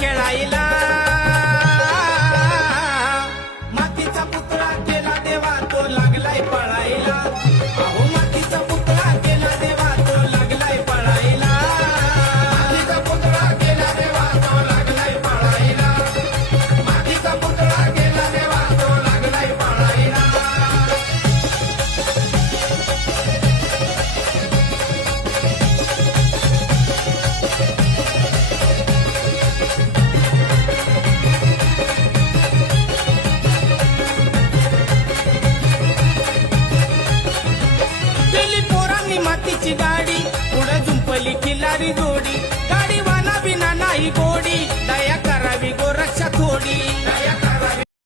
खेळायला मातीचा पुतळा केला देवा तो लागलाय पळायला अहो मातीचा पुतळा केला देवा तो लागलाय पळायला मातीचा पुतळा केला देवा तो लागलाय पळायला मातीचा पुतळा केला देवा तो लागलाय पळायला केली पोरांनी मातीची गाडी पुढे झुंपली खिलारी जोडी गाडी वाना बिना नाही गोडी